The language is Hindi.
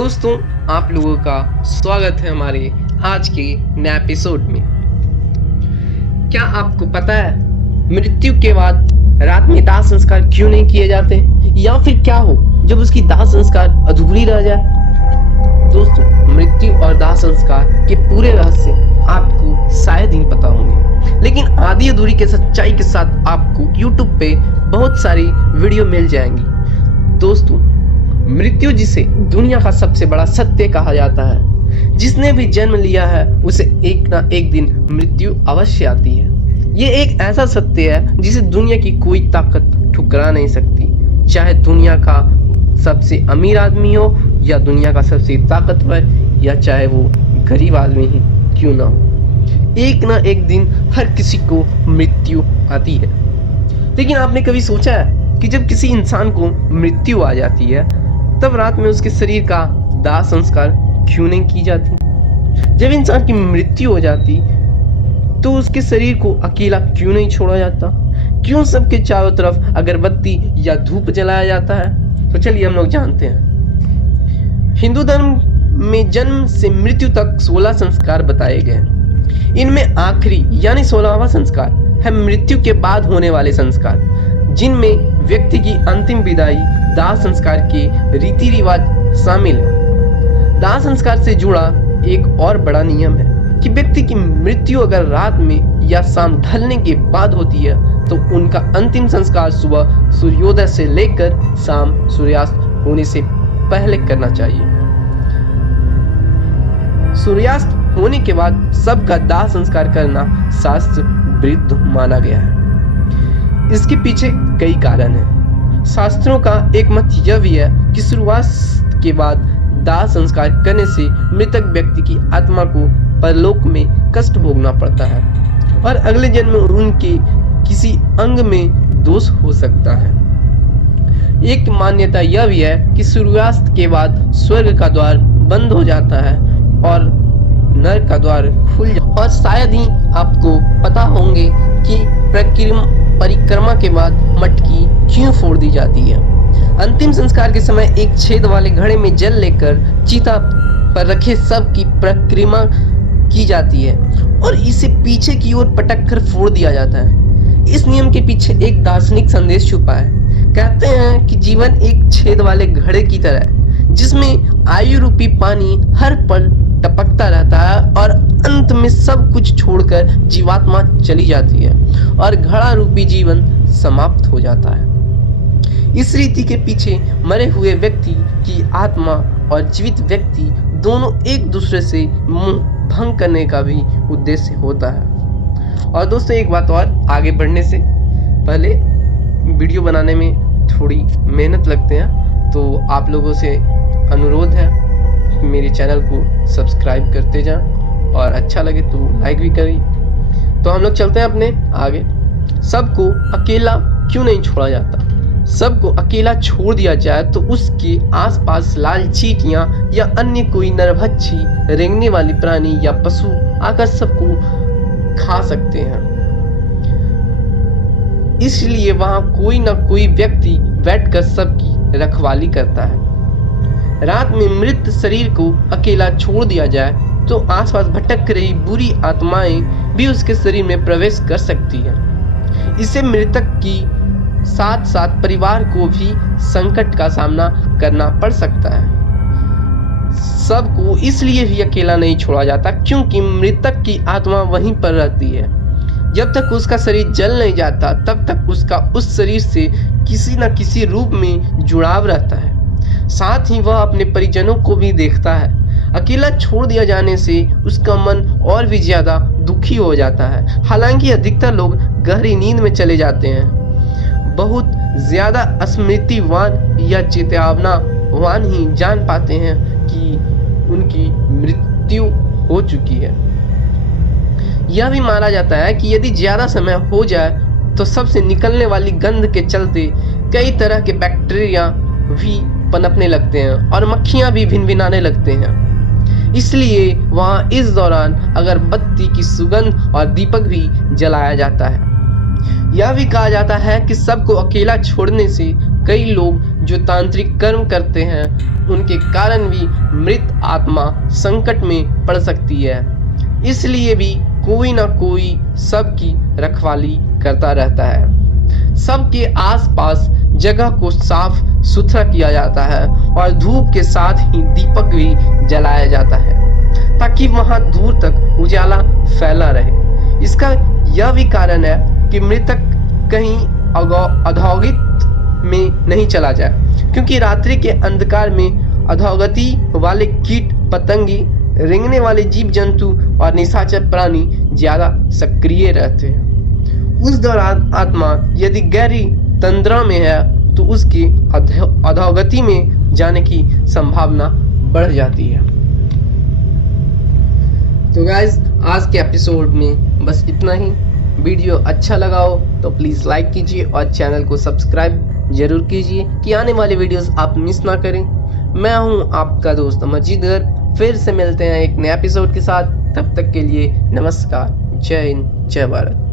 दोस्तों, आप लोगों का स्वागत है हमारे आज के नए एपिसोड में। क्या आपको पता है मृत्यु के बाद रात में दाह संस्कार क्यों नहीं किए जाते, या फिर क्या हो जब उसकी दाह संस्कार अधूरी रह जाए? दोस्तों, मृत्यु और दाह संस्कार के पूरे रहस्य आपको शायद ही पता होंगे, लेकिन आधी अधूरी के सच्चाई के साथ आपको YouTube पे बहुत सारी वीडियो मिल जाएंगी। दोस्तों, मृत्यु जिसे दुनिया का सबसे बड़ा सत्य कहा जाता है, जिसने भी जन्म लिया है उसे एक ना एक दिन मृत्यु अवश्य आती है। ये एक ऐसा सत्य है जिसे दुनिया की कोई ताकत ठुकरा नहीं सकती, चाहे दुनिया का सबसे अमीर आदमी हो या दुनिया का सबसे ताकतवर, या चाहे वो गरीब आदमी ही क्यों ना हो। एक ना एक दिन हर किसी को मृत्यु आती है। लेकिन आपने कभी सोचा है कि जब किसी इंसान को मृत्यु आ जाती है तब रात में उसके शरीर का दाह संस्कार क्यों नहीं की जाती? जब इंसान की मृत्यु हो जाती तो उसके शरीर को अकेला क्यों नहीं छोड़ा जाता? क्यों सबके चारों तरफ अगरबत्ती या धूप जलाया जाता है? तो चलिए हम लोग जानते हैं। हिंदू धर्म में जन्म से मृत्यु तक 16 संस्कार बताए गए। इनमें आखिरी यानी 16वां संस्कार है मृत्यु के बाद होने वाले संस्कार, जिनमें व्यक्ति की अंतिम विदाई दाह संस्कार के रीति रिवाज शामिल है। दाह संस्कार से जुड़ा एक और बड़ा नियम है कि व्यक्ति की मृत्यु अगर रात में या शाम ढलने के बाद होती है तो उनका अंतिम संस्कार सुबह सूर्योदय से लेकर शाम सूर्यास्त होने से पहले करना चाहिए। सूर्यास्त होने के बाद सबका दाह संस्कार करना शास्त्र विरुद्ध माना गया है। इसके पीछे कई कारण हैं। शास्त्रों का एक मत यह भी है कि शुरुआत के बाद दाह संस्कार करने से मृतक व्यक्ति की आत्मा को परलोक में कष्ट भोगना पड़ता है और अगले जन्म में उनके किसी अंग में दोष हो सकता है। एक मान्यता यह भी है कि सूर्यास्त के बाद स्वर्ग का द्वार बंद हो जाता है और नरक का द्वार खुल जाता है। और शायद ही आपको पता होंगे कि परिक्रमा के बाद मटकी क्यों फोड़ दी जाती है। अंतिम संस्कार के समय एक छेद वाले घड़े में जल लेकर चिता पर रखे शव की परिक्रमा की जाती है और इसे पीछे की ओर पटक कर फोड़ दिया जाता है। इस नियम के पीछे एक दार्शनिक संदेश छुपा है। कहते हैं कि जीवन एक छेद वाले घड़े की तरह है, जिसमें आयु रूपी पानी हर पल टपकता रहता है और अंत में सब कुछ छोड़कर जीवात्मा चली जाती है और घड़ा रूपी जीवन समाप्त हो जाता है। इस रीति के पीछे मरे हुए व्यक्ति की आत्मा और जीवित व्यक्ति दोनों एक दूसरे से मुंह भंग करने का भी उद्देश्य होता है। और दोस्तों, एक बात और, आगे बढ़ने से पहले वीडियो बनाने में थोड़ी मेहनत लगते हैं, तो आप लोगों से अनुरोध है मेरे चैनल को सब्सक्राइब करते जाएं और अच्छा लगे तो लाइक भी करें। तो हम लोग चलते हैं अपने आगे। सबको अकेला क्यों नहीं छोड़ा जाता? सबको अकेला छोड़ दिया जाए तो उसके आसपास लाल चींटियां या अन्य कोई नरभक्षी रेंगने वाली प्राणी या पशु आकर सबको खा सकते हैं। इसलिए वहां कोई ना कोई व्यक्ति बैठकर सबकी रखवाली करता है। रात में मृत शरीर को अकेला छोड़ दिया जाए तो आसपास भटक रही बुरी आत्माएं भी उसके शरीर में प्रवेश कर सकती हैं। इससे मृतक की साथ साथ परिवार को भी संकट का सामना करना पड़ सकता है। सबको इसलिए भी अकेला नहीं छोड़ा जाता क्योंकि मृतक की आत्मा वहीं पर रहती है। जब तक उसका शरीर जल नहीं जाता तब तक उसका उस शरीर से किसी न किसी रूप में जुड़ाव रहता है। साथ ही वह अपने परिजनों को भी देखता है। अकेला छोड़ दिया जाने से उसका मन और भी ज्यादा दुखी हो जाता है। हालांकि अधिकतर लोग गहरी नींद में चले जाते हैं। बहुत ज्यादा स्मृतिवान या चेतावनावान ही जान पाते हैं कि उनकी मृत्यु हो चुकी है। यह भी माना जाता है कि यदि ज्यादा समय हो जाए तो सबसे निकलने वाली गंध के चलते कई तरह के बैक्टीरिया भी पनपने लगते हैं और मक्खियां भी भिनभिनाने लगते हैं। इसलिए वहां इस दौरान अगरबत्ती की सुगंध और दीपक भी जलाया जाता है। यह भी कहा जाता है कि सबको अकेला छोड़ने से कई लोग जो तांत्रिक कर्म करते हैं उनके कारण भी मृत आत्मा संकट में पड़ सकती है। इसलिए भी कोई ना कोई सबकी रखवाली करता रहता है। सबके आसपास जगह को साफ सुथरा किया जाता है और धूप के साथ ही दीपक भी जलाया जाता है ताकि वहां दूर तक उजाला फैला रहे। इसका यह भी कारण है कि मृतक कहीं अधोगति में नहीं चला जाए, क्योंकि रात्रि के अंधकार में अधोगति वाले कीट पतंगी, रेंगने वाले जीव जंतु और निशाचर प्राणी ज्यादा सक्रिय रहते हैं। उस दौरान आत्मा यदि गहरी तंद्रा में है तो उसकी अधोगति में जाने की संभावना बढ़ जाती है। तो गाइस, आज के एपिसोड में बस इतना ही। वीडियो अच्छा लगा हो तो प्लीज़ लाइक कीजिए और चैनल को सब्सक्राइब जरूर कीजिए कि आने वाले वीडियोस आप मिस ना करें। मैं हूं आपका दोस्त मजीदर, फिर से मिलते हैं एक नए एपिसोड के साथ। तब तक के लिए नमस्कार, जय हिंद, जय भारत।